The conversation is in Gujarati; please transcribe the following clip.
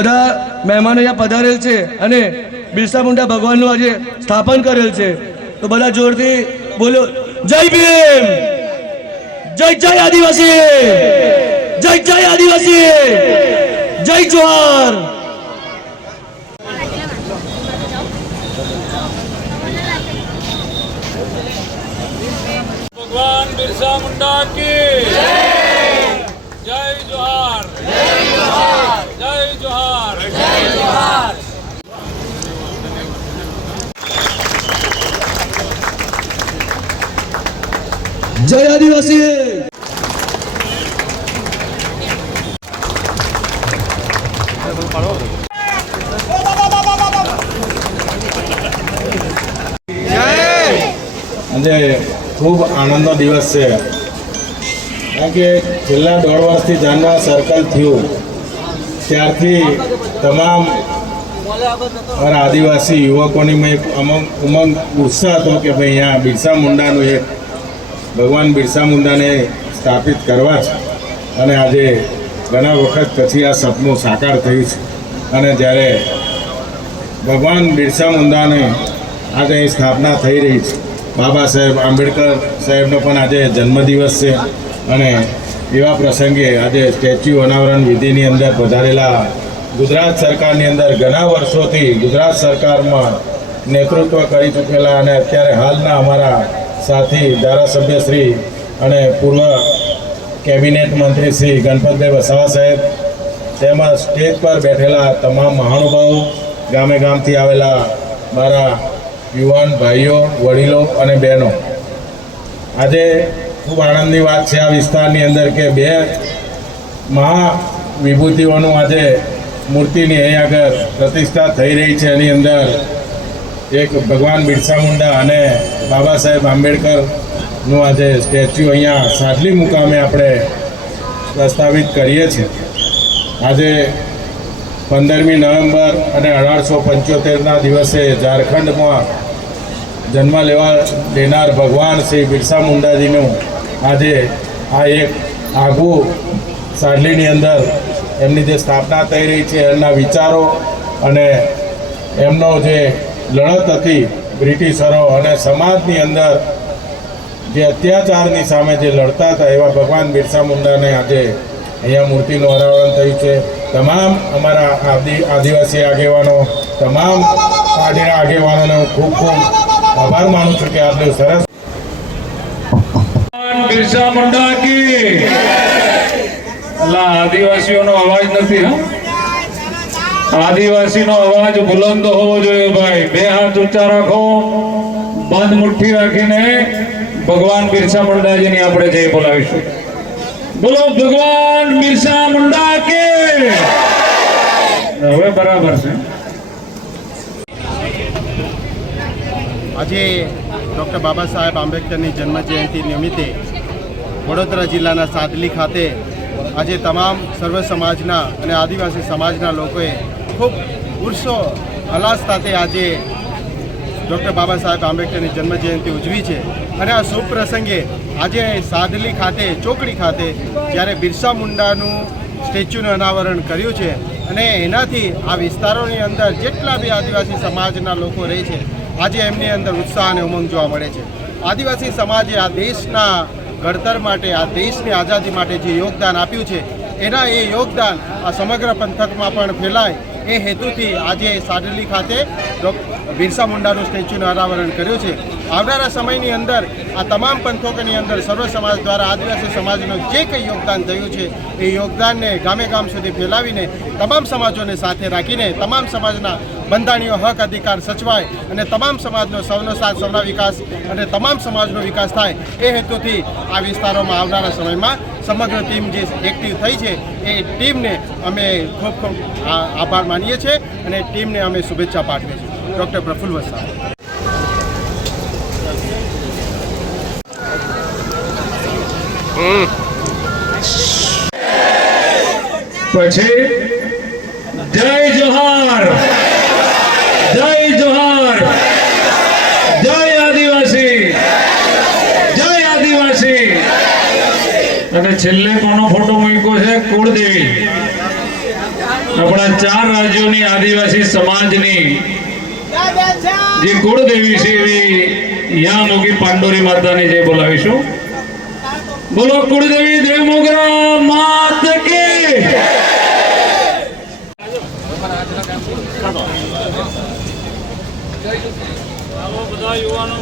બધા મહેમાનો અહીંયા પધારેલ છે અને બિરસા મુંડા ભગવાનનું આજે સ્થાપન કરેલ છે, તો બધા જોરથી બોલો જય ભીમ, જય જય આદિવાસી, જય જય આદિવાસી, જય જોહાર। भगवान बिरसा मुंडा की जय जोहार, जय जोहार, जय जोहार, जय जोहार। जय आदिवासी। આજે ખૂબ આનંદનો દિવસ છે, કારણ કે છેલ્લા 1.5 વર્ષથી જાનવા સર્કલ થયું ત્યારથી તમામ અમારા આદિવાસી યુવકોની એક ઉમંગ ઉત્સાહ હતો કે ભાઈ અહીંયા બિરસા મુંડાનું એક ભગવાન બિરસા મુંડાને સ્થાપિત કરવા છે, અને આજે ઘણા વખત પછી આ સપનું સાકાર થયું છે। અને જ્યારે ભગવાન બિરસા મુંડાને આજે અહીં સ્થાપના થઈ રહી છે, બાબા સાહેબ આંબેડકર સાહેબનો પણ આજે જન્મદિવસ છે, અને એવા પ્રસંગે આજે સ્ટેચ્યુ અનાવરણ વિધિની અંદર પધારેલા ગુજરાત સરકારની અંદર ઘણા વર્ષોથી ગુજરાત સરકારમાં નેતૃત્વ કરી ચૂકેલા અને અત્યારે હાલના અમારા સાથી ધારાસભ્યશ્રી અને પૂર્વ કેબિનેટ મંત્રી શ્રી ગણપતભાઈ વસાવા સાહેબ, તેમજ સ્ટેજ પર બેઠેલા તમામ મહાનુભાવો, ગામે ગામથી આવેલા મારા યુવાન ભાઈઓ, વડીલો અને બહેનો, આજે ખૂબ આનંદની વાત છે આ વિસ્તારની અંદર કે 2 મહાવિભૂતિઓનું આજે મૂર્તિની અહીં આગળ પ્રતિષ્ઠા થઈ રહી છે। એની અંદર એક ભગવાન બિરસા મુંડા અને બાબા સાહેબ આંબેડકરનું આજે સ્ટેચ્યુ અહીંયા સાડલી મુકામે આપણે પ્રસ્તાવિત કરીએ છીએ। આજે 15મી નવેમ્બર અને 1875ના દિવસે ઝારખંડમાં જન્મ લેવા દેનાર ભગવાન શ્રી બિરસા મુંડાજીનું આજે આ એક આગવું સાડલીની અંદર એમની જે સ્થાપના થઈ રહી છે, એમના વિચારો અને એમનો જે લડત હતી બ્રિટિશરો અને સમાજની અંદર જે અત્યાચારની સામે જે લડતા હતા એવા ભગવાન બિરસા મુંડાને આજે અહીંયા મૂર્તિનું અનાવરણ થયું છે। તમામ અમારા આદિવાસી આગેવાનો, તમામ પાર્ટીના આગેવાનોને હું ખૂબ ખૂબ આભાર માનું છું કે આટલું સરસ। बिरसा मुंडा की आदिवासीओनो अवाज नहीं, हाँ आदिवासीनो अवाज बुलंद होवो जोईए भाई। 2 हाथ ऊंचा राखो, बंद मुट्ठी राखीने भगवान बिरसा मुंडाजीनी आपणे जय बोलावीशुं। बोलो भगवान बिरसा मुंडा के। હવે બરાબર છે। આજે ડૉક્ટર બાબા સાહેબ આંબેડકરની જન્મજયંતિ નિમિત્તે વડોદરા જિલ્લાના સાદલી ખાતે આજે તમામ સર્વ સમાજના અને આદિવાસી સમાજના લોકોએ ખૂબ ઉત્સવ હલાસ સાથે આજે ડૉક્ટર બાબા સાહેબ આંબેડકરની જન્મજયંતિ ઉજવી છે। અને આ શુભ પ્રસંગે આજે સાદલી ખાતે ચોકડી ખાતે જ્યારે બિરસા મુંડાનું સ્ટેચ્યુનું અનાવરણ કર્યું છે, અને એનાથી આ વિસ્તારોની અંદર જેટલા બી આદિવાસી સમાજના લોકો રહે છે આજે એમની અંદર ઉત્સાહ અને ઉમંગ જોવા મળે છે। આદિવાસી સમાજે આ દેશના ઘડતર માટે, આ દેશની આઝાદી માટે જે યોગદાન આપ્યું છે, એના એ યોગદાન આ સમગ્ર પંથકમાં પણ ફેલાય એ હેતુથી આજે સાડલી ખાતે બિરસા મુંડાનું સ્ટેચ્યુનું અનાવરણ કર્યું છે। આવનારા સમયની અંદર આ તમામ પંથકોની અંદર સર્વ સમાજ દ્વારા આદિવાસી સમાજનું જે કંઈ યોગદાન થયું છે એ યોગદાનને ગામે ગામ સુધી ફેલાવીને તમામ સમાજોને સાથે રાખીને તમામ સમાજના બંધારણીય હક અધિકાર સચવાય અને તમામ સમાજનો સૌનો સાથ સૌના વિકાસ અને તમામ સમાજનો વિકાસ થાય એ હેતુથી આ વિસ્તારોમાં આવનારા સમયમાં સમગ્ર ટીમ જે એક્ટિવ થઈ છે એ ટીમને અમે ખૂબ ખૂબ આભાર માનીએ છીએ અને ટીમને અમે શુભેચ્છા પાઠવીએ છીએ। ડૉક્ટર પ્રફુલ્લ વસાવા। પછી જય જોહાર, જય જોહાર, જય આદિવાસી, જય આદિવાસી। અને છેલ્લે કોનો ફોટો મૂક્યો છે? કુળદેવી, આપણે આપણા 4 રાજ્યોની આદિવાસી સમાજની જે કુળદેવી છે એવી યામોગી પાંડોરી માતાને જય બોલાવીશું. બોલો કુળદેવી દેવ મોગરા માત કી. બધા યુવાનો